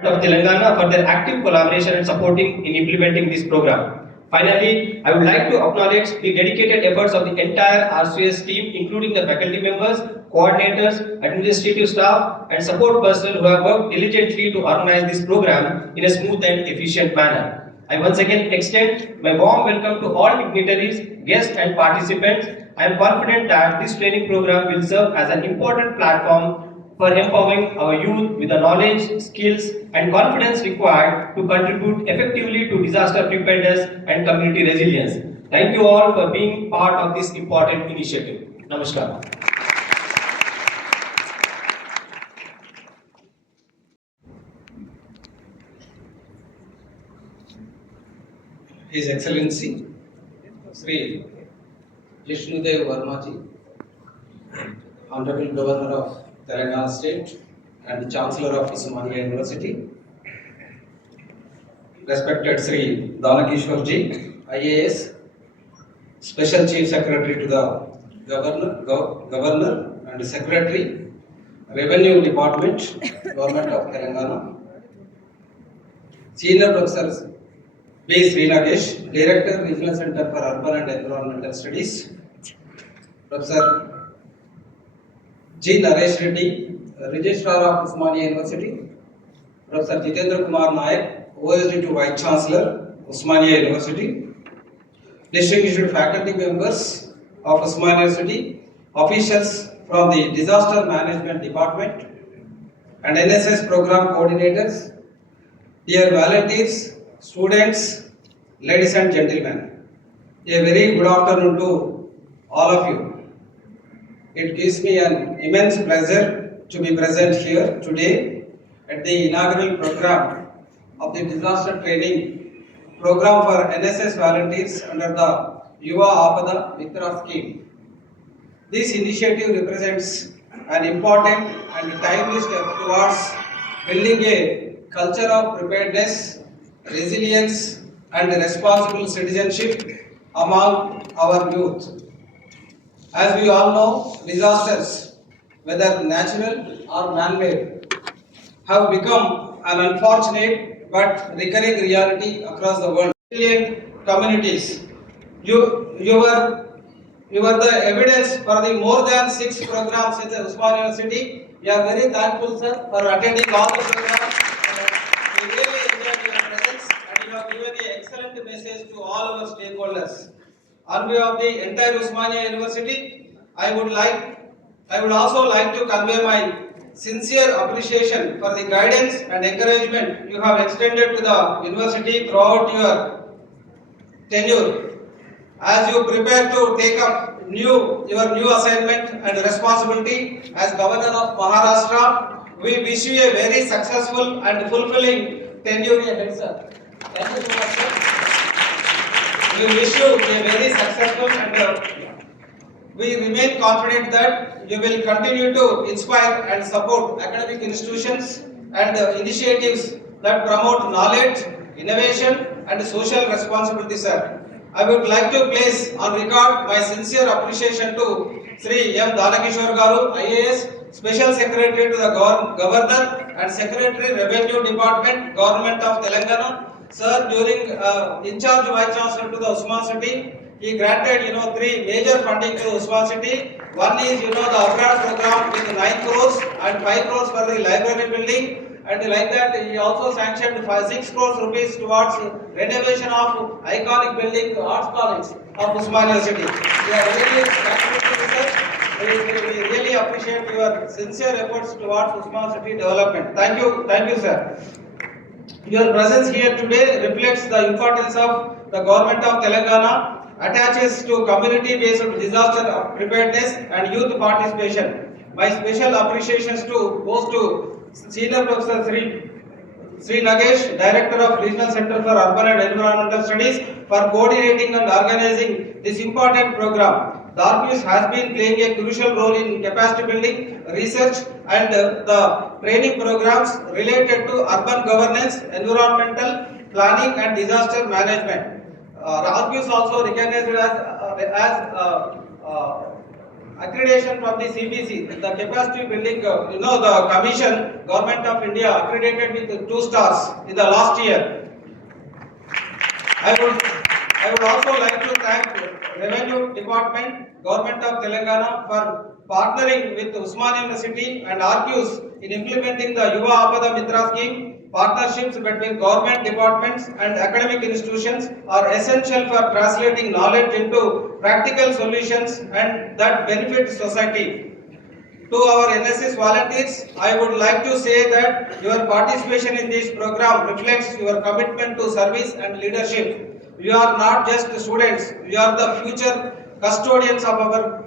of Telangana for their active collaboration and supporting in implementing this program. Finally, I would like to acknowledge the dedicated efforts of the entire RCS team, including the faculty members, coordinators, administrative staff, and support personnel who have worked diligently to organize this program in a smooth and efficient manner. I once again extend my warm welcome to all dignitaries, guests, and participants. I am confident that this training program will serve as an important platform for empowering our youth with the knowledge, skills, and confidence required to contribute effectively to disaster preparedness and community resilience. Thank you all for being part of this important initiative. Namaskar. His Excellency Sri Jishnudev Varmaji, Honorable Governor of Telangana State and the Chancellor of Osmania University, respected Sri Danakishwarji, IAS, Special Chief Secretary to the Governor and Secretary, Revenue Department, Government of Telangana, Senior Professors B. Srinagesh, Director, Regional Center for Urban and Environmental Studies, Professor G. Naresh Reddy, Registrar of Osmania University, Professor Jitendra Kumar Nayak, OSD to Vice Chancellor, Osmania University, distinguished faculty members of Osmania University, officials from the Disaster Management Department, and NSS program coordinators, dear volunteers, students, ladies and gentlemen, a very good afternoon to all of you. It gives me an immense pleasure to be present here today at the inaugural program of the disaster training program for NSS volunteers under the Yuva Aapda Mitra scheme. This initiative represents an important and timely step towards building a culture of preparedness, resilience, and responsible citizenship among our youth. As we all know, disasters, whether natural or man-made, have become an unfortunate but recurring reality across the world. Resilient communities. You were the evidence for the more than 6 programs in the Osmania University. We are very thankful, sir, for attending all the programs. We really enjoyed your presence and you have given an excellent message to all our stakeholders. On behalf of the entire Osmania University, I would also like to convey my sincere appreciation for the guidance and encouragement you have extended to the university throughout your tenure. As you prepare to take up your new assignment and responsibility as Governor of Maharashtra, we wish you a very successful and fulfilling tenure ahead, sir. Thank you so much, sir. We wish you a very successful and we remain confident that you will continue to inspire and support academic institutions and initiatives that promote knowledge, innovation, and social responsibility, sir. I would like to place on record my sincere appreciation to Sri M. Danakishwar Garu, IAS, Special Secretary to the Governor and Secretary Revenue Department, Government of Telangana. Sir, during in charge Vice Chancellor to the Usman City, he granted 3 major funding to Usman City. One is the Aapda program with 9 crores and 5 crores for the library building. And like that, he also sanctioned 6 crores rupees towards renovation of iconic building, Arts College of Osmania City. We are really grateful to you, sir. We really appreciate your sincere efforts towards Osmania City development. Thank you, sir. Your presence here today reflects the importance of the government of Telangana attaches to community-based disaster preparedness and youth participation. My special appreciations goes to Senior Professor Sri Nagesh, Director of Regional Center for Urban and Environmental Studies, for coordinating and organizing this important program. The RPS has been playing a crucial role in capacity building, research, and the training programs related to urban governance, environmental planning, and disaster management. RPS also recognized as accreditation from the CBC, the capacity building, the commission, Government of India accredited with 2 stars in the last year. I would also like to thank Revenue Department, Government of Telangana for partnering with Usmania University and argues in implementing the Yuva Aapda Mitra scheme. Partnerships between government departments and academic institutions are essential for translating knowledge into practical solutions and that benefit society. To our NSS volunteers, I would like to say that your participation in this program reflects your commitment to service and leadership. You are not just students, you are the future custodians of our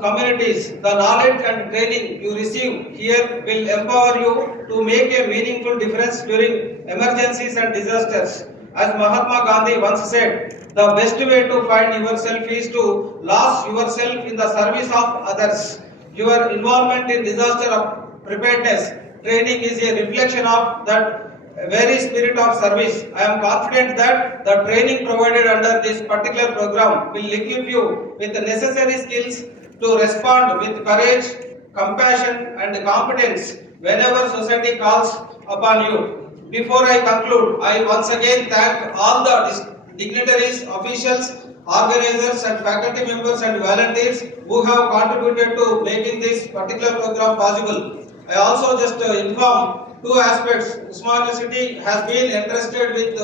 communities. The knowledge and training you receive here will empower you to make a meaningful difference during emergencies and disasters. As Mahatma Gandhi once said, the best way to find yourself is to lose yourself in the service of others. Your involvement in disaster preparedness training is a reflection of that very spirit of service. I am confident that the training provided under this particular program will equip you with the necessary skills to respond with courage, compassion and competence whenever society calls upon you. Before I conclude, I once again thank all the dignitaries, officials, organizers and faculty members and volunteers who have contributed to making this particular program possible. I also just inform 2 aspects. Usmania University has been entrusted with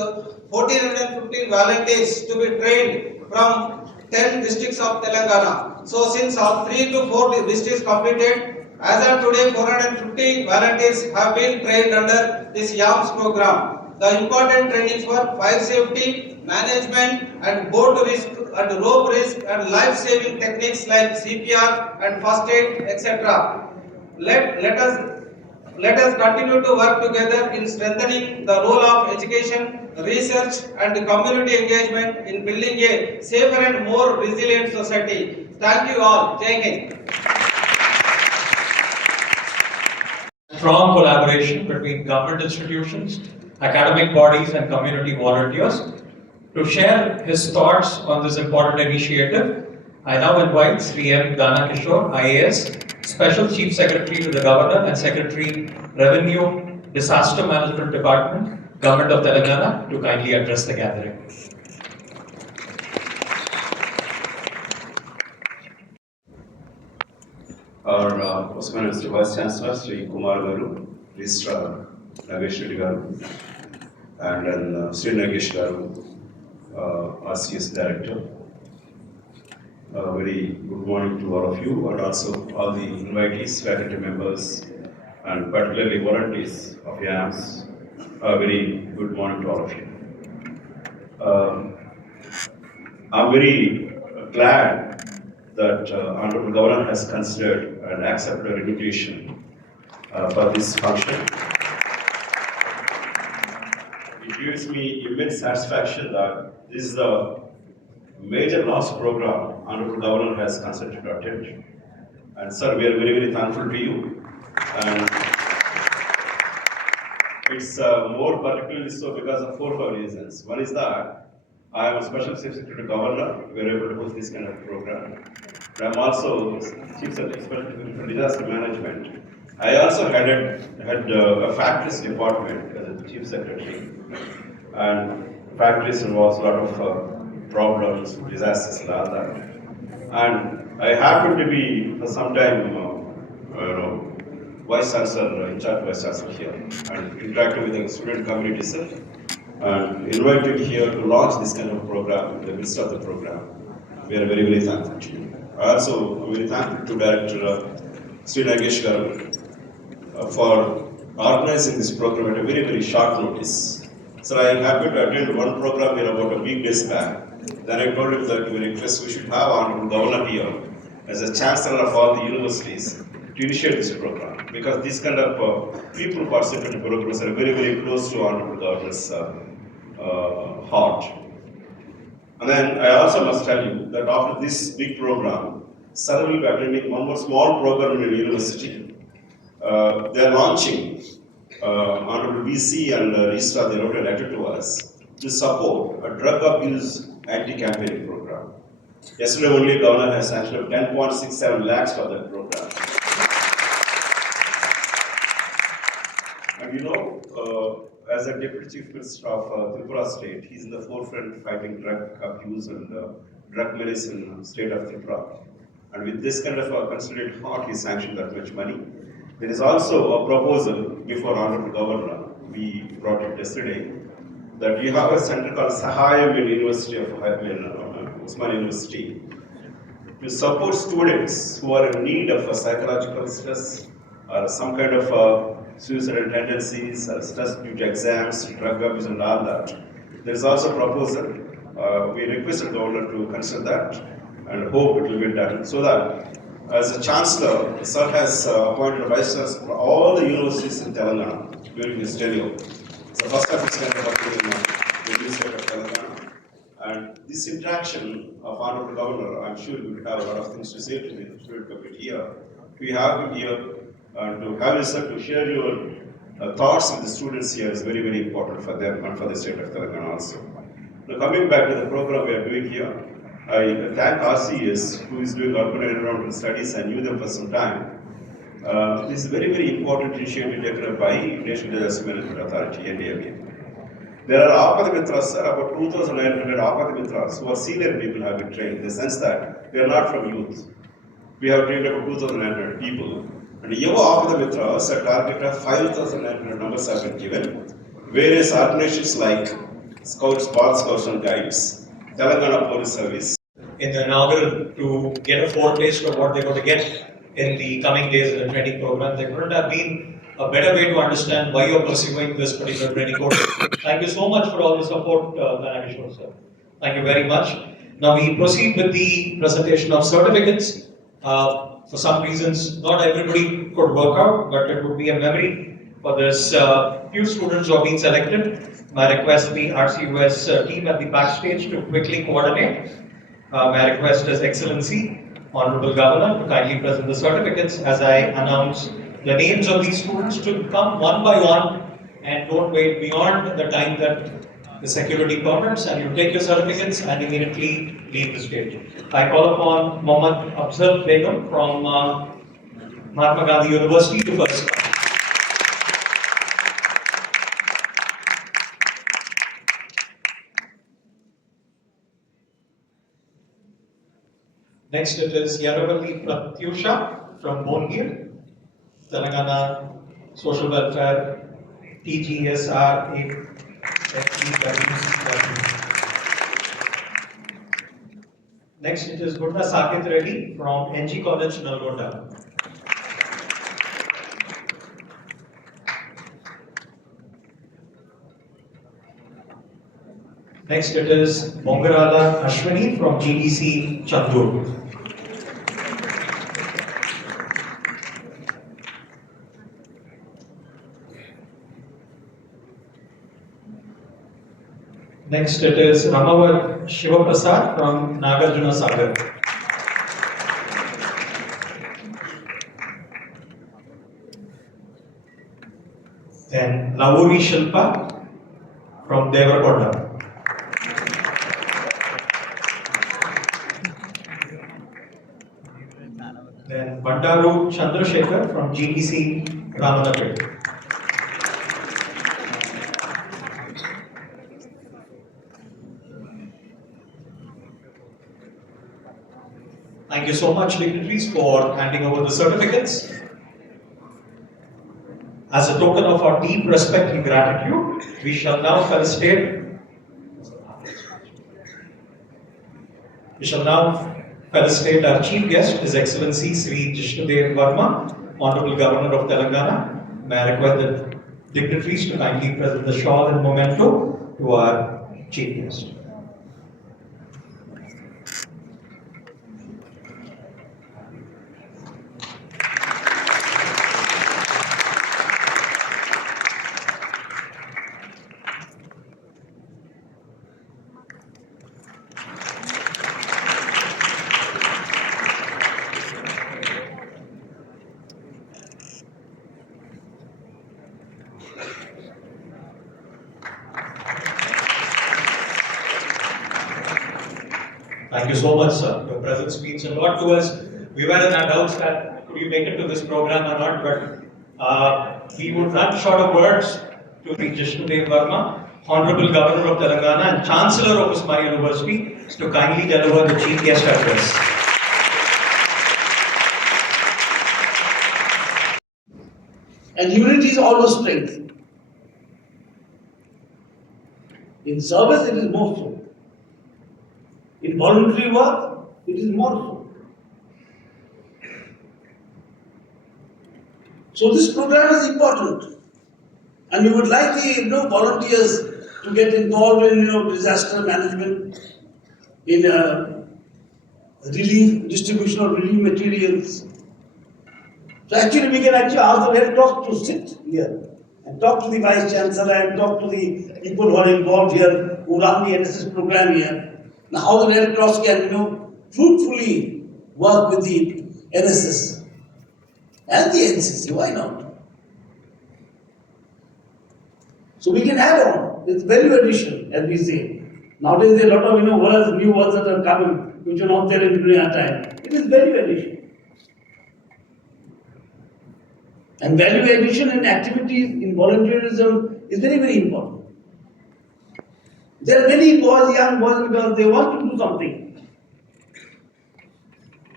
1415 volunteers to be trained from 10 districts of Telangana. So since all 3 to 4 districts completed, as of today 450 volunteers have been trained under this YAMS program. The important trainings were fire safety, management and boat risk and rope risk and life-saving techniques like CPR and first aid, etc. Let us continue to work together in strengthening the role of education, research and community engagement in building a safer and more resilient society. Thank you all. Jai Hind. Strong collaboration between government institutions, academic bodies and community volunteers. To share his thoughts on this important initiative, I now invite Sri M. Dana Kishore, IAS, Special Chief Secretary to the Governor and Secretary, Revenue, Disaster Management Department, Government of Telangana, to kindly address the gathering. Our Usmania University Vice Chancellor, Sri Kumar Garu, Registrar Nagesh Reddy Garu, and then Sri Nagesh Garu, RCS Director. Very good morning to all of you and also all the invitees, faculty members, and particularly volunteers of YAMS. Very good morning to all of you. I'm very glad that Honorable Governor has considered and accepted our invitation for this function. It gives me immense satisfaction that this is the major last program Honorable Governor has considered to attend. And sir, we are very, very thankful to you. And it's more particularly so because of 4 reasons. One is that I am a Special Secretary to Governor. We are able to host this kind of program. And I'm also Chief Secretary for Disaster Management. I also had a factories department as a Chief Secretary. And factories involves a lot of problems, disasters and all that. And I happened to be for some time, Vice Chancellor, in charge Vice Chancellor here, and interacting with the student community itself, and invited here to launch this kind of program, in the midst of the program. We are very, very thankful to you. I also am very thankful to Director Sri Nagesh Garu for organizing this program at a very, very short notice. So I am happy to attend one program here about a week days back. Then I told him that we should have Honorable Governor here as a Chancellor of all the universities to initiate this program, because these kind of people participating in programs are very, very close to Honorable Governor's heart. And then I also must tell you that after this big program, Sir will be attending one more small program in a university. They are launching Honorable VC and Registrar, they wrote a letter to us to support a drug abuse anti-campaigning program. Yesterday only, Governor has sanctioned 10.67 lakhs for that program. And as a Deputy Chief Minister of Tripura State, he's in the forefront fighting drug abuse and drug menace in the state of Tripura. And with this kind of a considerate heart, he sanctioned that much money. There is also a proposal before Honorable Governor, we brought it yesterday, that you have a center called Sahayam in University of Usman University to support students who are in need of a psychological stress or some kind of suicidal tendencies or stress due to exams, drug abuse and all that. There is also a proposal. We requested the governor to consider that and hope it will be done so that as a chancellor, sir has appointed a vice chancellor for all the universities in Telangana during his tenure. It's the first of its kind of in the University of Telangana. And this interaction of Honorable Governor, I'm sure we will have a lot of things to say to the student committee here. We have him here to have you, sir, to share your thoughts with the students here is very, very important for them and for the state of Telangana also. Now, coming back to the program we are doing here, I thank RCS, who is doing urban and environmental studies. I knew them for some time. This is a very, very important initiative taken by National Disaster Management Authority, NDMA. There are Aapda Mitras, sir, about 2,900 Aapda Mitras who are senior people have been trained in the sense that they are not from youth. We have trained about 2,900 people. And Yuva Aapda Mitras, a target of 5,900 numbers have been given. Various organizations like Scouts, Ball Scouts and Guides, Telangana Police Service. In the inaugural, to get a foretaste of what they're going to get in the coming days in the training program, there couldn't have been a better way to understand why you're pursuing this particular training course. Thank you so much for all the support, Tanageshwar sir. Thank you very much. Now we proceed with the presentation of certificates. For some reasons, not everybody could work out, but it would be a memory for this few students who have been selected. My request the RCUS team at the backstage to quickly coordinate. My request is Excellency, Honorable Governor, to kindly present the certificates as I announce the names of these students to come one by one and don't wait beyond the time that the security permits, and you take your certificates and immediately leave the stage. I call upon Mohammad Afzal Begum from Mahatma Gandhi University to first. Next it is Yaravalli Pratyusha from Bongir, Telangana Social Welfare TGSR. Next it is Gunda Sakit Reddy from NG College, Nalgonda. Next it is Bongarala Ashwini from GDC Chandur. Next it is Ramavad Shivaprasad from Nagarjuna Sagar. Then Lavuri Shilpa from Devarakonda. Then Bandaru Chandrasekhar from GDC Ramanapet. Thank you so much, dignitaries, for handing over the certificates. As a token of our deep respect and gratitude, we shall now felicitate our Chief Guest, His Excellency Sri Jishnudev Verma, Honorable Governor of Telangana. May I request the dignitaries to kindly present the shawl and memento to our Chief Guest. Thank you so much, sir. Your presence means a lot to us. We were in our doubts that could we make it to this program or not, but we would run short of words to reach Jishnudev Verma, Honorable Governor of Telangana and Chancellor of Usmania University, to kindly deliver the Chief Guest address. And unity is always strength. In service, it is more so. In voluntary work, it is more so. So this program is important, and we would like the volunteers to get involved in disaster management, in relief distribution of relief materials. So actually, we can ask the Red Cross to sit here and talk to the Vice Chancellor and talk to the people who are involved here, who run the NSS program here. Now, how the Red Cross can, fruitfully work with the NSS and the NCC, why not? So we can add on. It's value addition, as we say. Nowadays, there are a lot of words, new words that are coming, which are not there in our time. It is value addition. And value addition in activities, in volunteerism is very, very important. There are many boys, young boys and girls, they want to do something,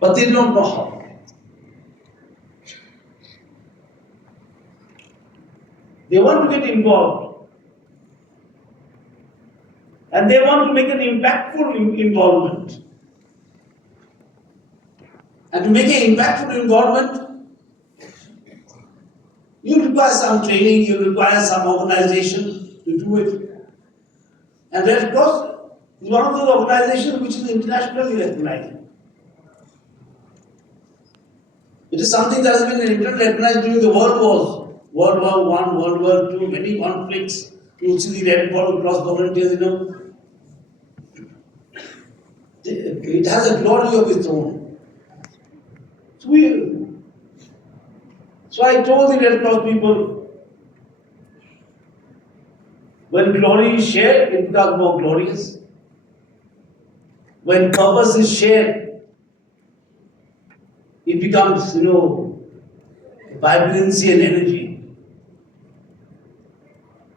but they don't know how. They want to get involved, and they want to make an impactful involvement. And to make an impactful involvement, you require some training, you require some organization to do it. And Red Cross is one of those organizations which is internationally recognized. It is something that has been internationally recognized during the World Wars. World War I, World War II, many conflicts. You will see the Red Cross volunteers, It has a glory of its own. So I told the Red Cross people, when glory is shared, it becomes more glorious. When purpose is shared, it becomes, vibrancy and energy.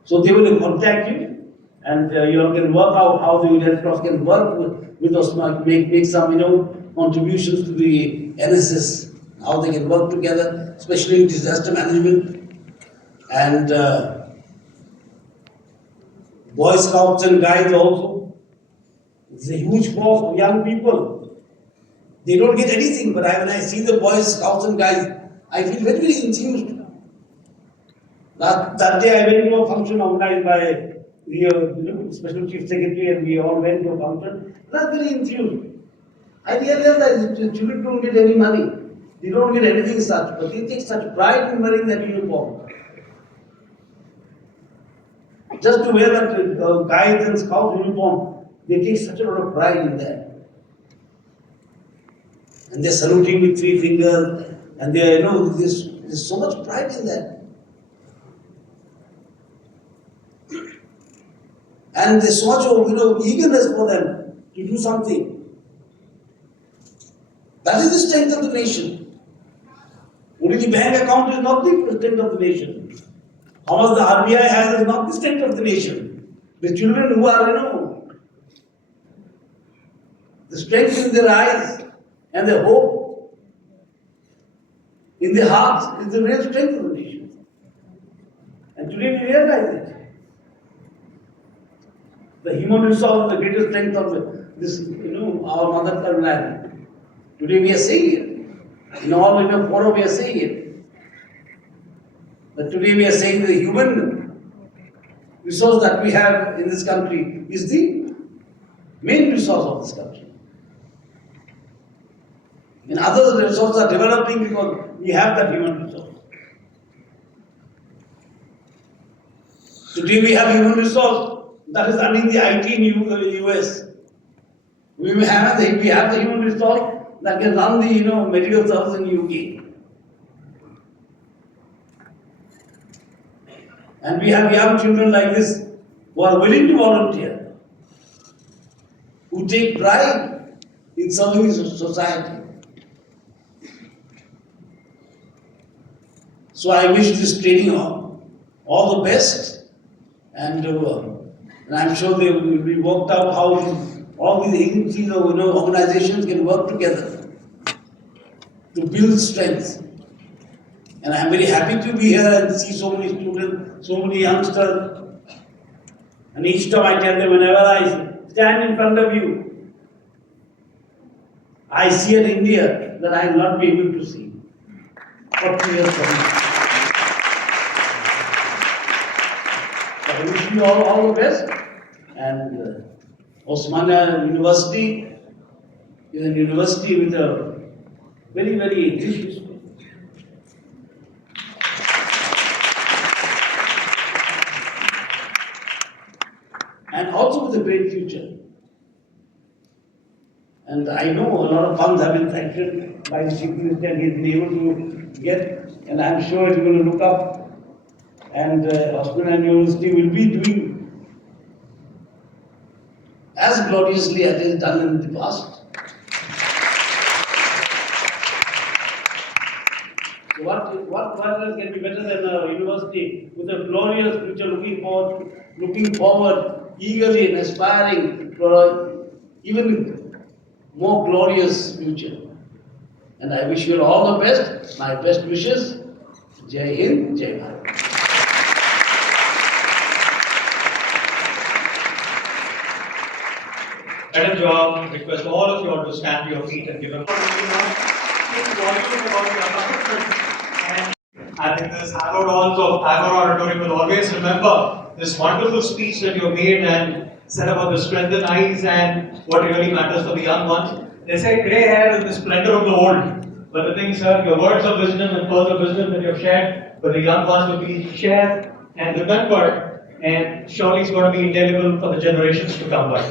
So they will contact you, and you can work out how the Red Cross can work with us, make some, contributions to the NSS. How they can work together, especially in disaster management. And Boy Scouts and Guides also. It's a huge force of young people. They don't get anything, but when I see the Boy Scouts and Guides, I feel very, very enthused. That day I went to a function organized by the Special Chief Secretary, and we all went to a function. I was very enthused. I realized that the children don't get any money. They don't get anything such, but they take such pride in wearing that uniform. Just to wear that Guides and Scouts uniform, they take such a lot of pride in that. And they're saluting with 3 fingers, and they are, there's so much pride in that. And there's so much, eagerness for them to do something. That is the strength of the nation. Only the bank account is not the strength of the nation. How much the RBI has is not the strength of the nation. The children who are, the strength in their eyes and their hope in their hearts is the real strength of the nation. And today we realize it. The human resource is the greatest strength of this, our mother tongue land. Today we are seeing it. In all forum we are saying it. But today we are saying the human resource that we have in this country is the main resource of this country. And other resources are developing because we have that human resource. Today we have human resource that is running the IT in the US. We have the human resource that can run the medical service in UK. And we have young children like this who are willing to volunteer, who take pride in serving the society. So I wish this training all the best, and I'm sure they will be worked out how all these agencies or organizations can work together to build strength. And I'm very happy to be here and see so many students, so many youngsters. And each time I tell them, whenever I stand in front of you, I see an India that I will not be able to see 40 years from now. So I wish you all the best. And Osmania University is a university with a very, very rich history. And also with a great future. And I know a lot of funds have been sanctioned by the Chief Minister and he's been able to get, and I'm sure he's going to look up, and Osmania University will be doing as gloriously as it is done in the past. So what else can be better than a university with a glorious future, looking forward eagerly and aspiring for an even more glorious future. And I wish you all the best, my best wishes. Jai Hind, Jai Bharat. Let us request all of you all to stand to your feet and give a I think this hallowed halls of Tagore Auditorium will always remember this wonderful speech that you made and said about the strengthened eyes and what really matters for the young ones. They say grey hair is the splendor of the old. But the thing, sir, your words of wisdom and pearls of wisdom that you have shared with the young ones will be shared and remembered, and surely it's going to be indelible for the generations to come by.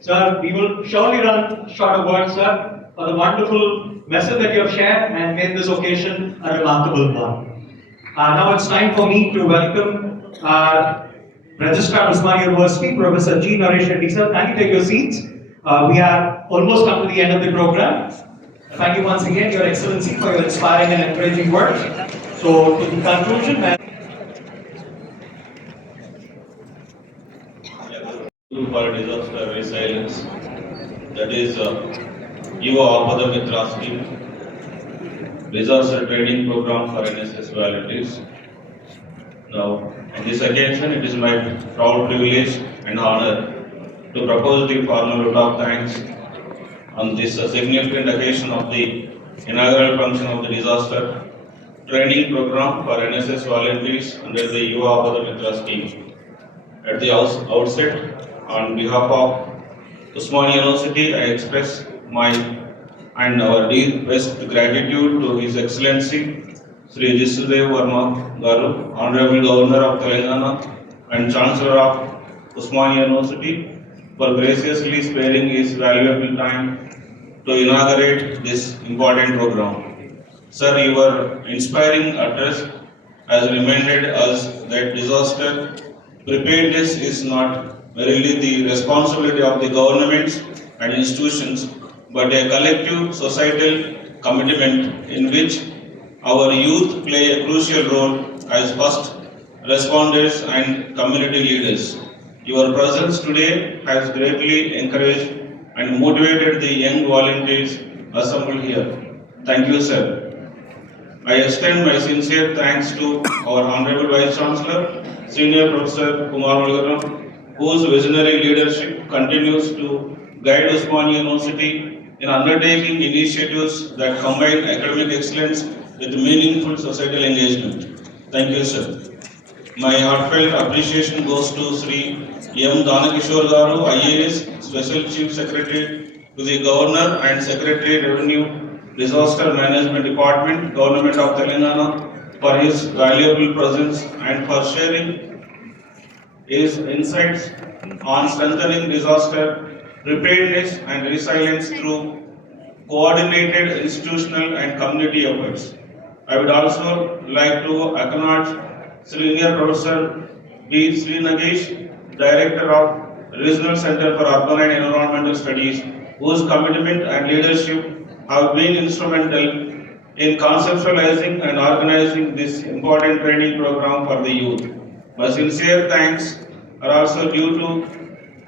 Sir, we will surely run short of words, sir, for the wonderful message that you have shared and made this occasion a remarkable one. Now it's time for me to welcome our Registrar of Osmania University, Professor G. Naresh Reddy, sir. Can you take your seats? We have almost come to the end of the program. Thank you once again, Your Excellency, for your inspiring and encouraging words. So, to the conclusion, for disaster resilience, that is Yuva Aapda Mitra scheme, disaster training program for NSS volunteers. Now, on this occasion, it is my proud privilege and honor to propose the formal vote of thanks on this significant occasion of the inaugural function of the disaster training program for NSS volunteers under the Yuva Aapda Mitra scheme. At the outset, on behalf of Osmania University, I express my and our deepest gratitude to His Excellency Sri Jisudev Verma Garu, Honorable Governor of Telangana and Chancellor of Osmania University, for graciously sparing his valuable time to inaugurate this important program. Sir, your inspiring address has reminded us that disaster preparedness is not merely the responsibility of the governments and institutions, but a collective societal commitment in which our youth play a crucial role as first responders and community leaders. Your presence today has greatly encouraged and motivated the young volunteers assembled here. Thank you, sir. I extend my sincere thanks to our Honorable Vice Chancellor, Senior Professor Kumar Mulgaram, whose visionary leadership continues to guide Osmania University in undertaking initiatives that combine academic excellence with meaningful societal engagement. Thank you, sir. My heartfelt appreciation goes to Sri M. Danakishore Garu, IAS, Special Chief Secretary to the Governor and Secretary Revenue Disaster Management Department, Government of Telangana, for his valuable presence and for sharing his insights on strengthening disaster preparedness and resilience through coordinated institutional and community efforts. I would also like to acknowledge Senior Professor B. Sri Nagesh, Director of Regional Center for Urban and Environmental Studies, whose commitment and leadership have been instrumental in conceptualizing and organizing this important training program for the youth. My sincere thanks are also due to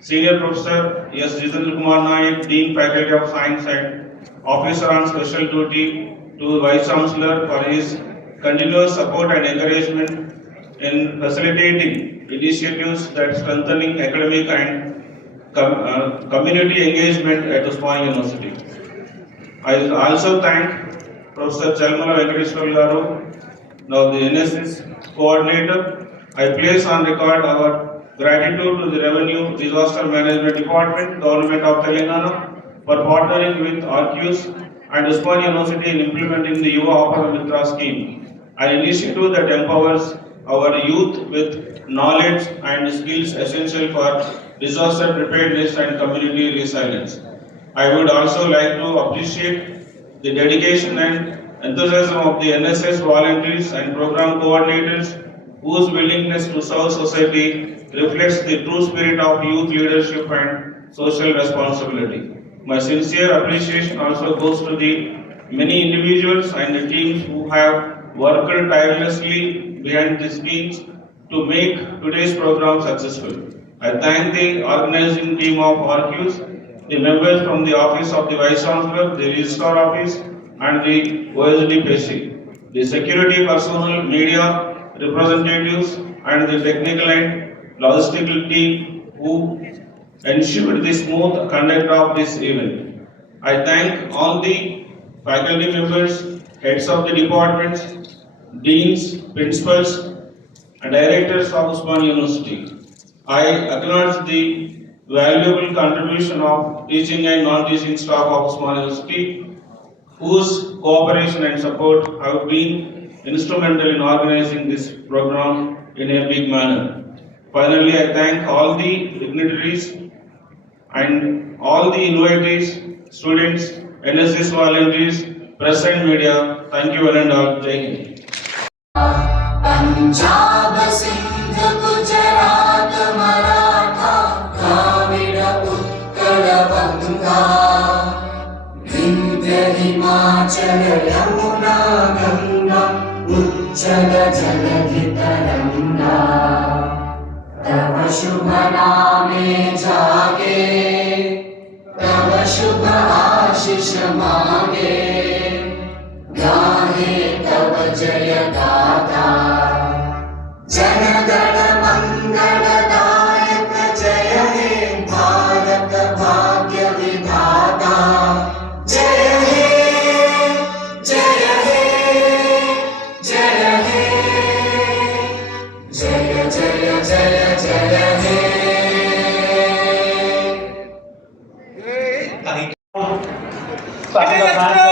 Senior Professor S. Jitendra Kumar Naik, Dean Faculty of Science and Officer on Special Duty, to Vice Chancellor for his continuous support and encouragement in facilitating initiatives that strengthening academic and community engagement at Usmania University. I also thank Professor Chalmala Venkateswar Garu, now the NSS coordinator. I place on record our gratitude to the Revenue Disaster Management Department, Government of Telangana, for partnering with RQs and Usmania University in implementing the Yuva Aapda Mitra scheme, an initiative that empowers our youth with knowledge and skills essential for disaster preparedness and community resilience. I would also like to appreciate the dedication and enthusiasm of the NSS volunteers and program coordinators whose willingness to serve society reflects the true spirit of youth leadership and social responsibility. My sincere appreciation also goes to the many individuals and the teams who have worked tirelessly behind the scenes to make today's program successful. I thank the organizing team of RQs, the members from the Office of the Vice Chancellor, the Registrar Office, and the OSD PESI, the security personnel, media representatives, and the technical and logistical team who ensured the smooth conduct of this event. I thank all the faculty members, heads of the departments, deans, principals, and directors of Usmania University. I acknowledge the valuable contribution of teaching and non-teaching staff of Usmania University, whose cooperation and support have been instrumental in organizing this program in a big manner. Finally, I thank all the dignitaries and all the invitees, students, NSS volunteers, press and media. Thank you one and all. Jai Hind. Punjab Sindh Gujarat Maratha Dravid Utkal बंगा विंध्य हिमाचल यमुना गंगा उच्चल जलधि तरंगा तव शुभ नामे जागे तव शुभ आशीष मांगे गाहे तव जय गाथा जनगण मंगलदायक जय हे भारत भाग्य विधाता जय हे जय हे जय हे जय जय जय जय हे Thank you.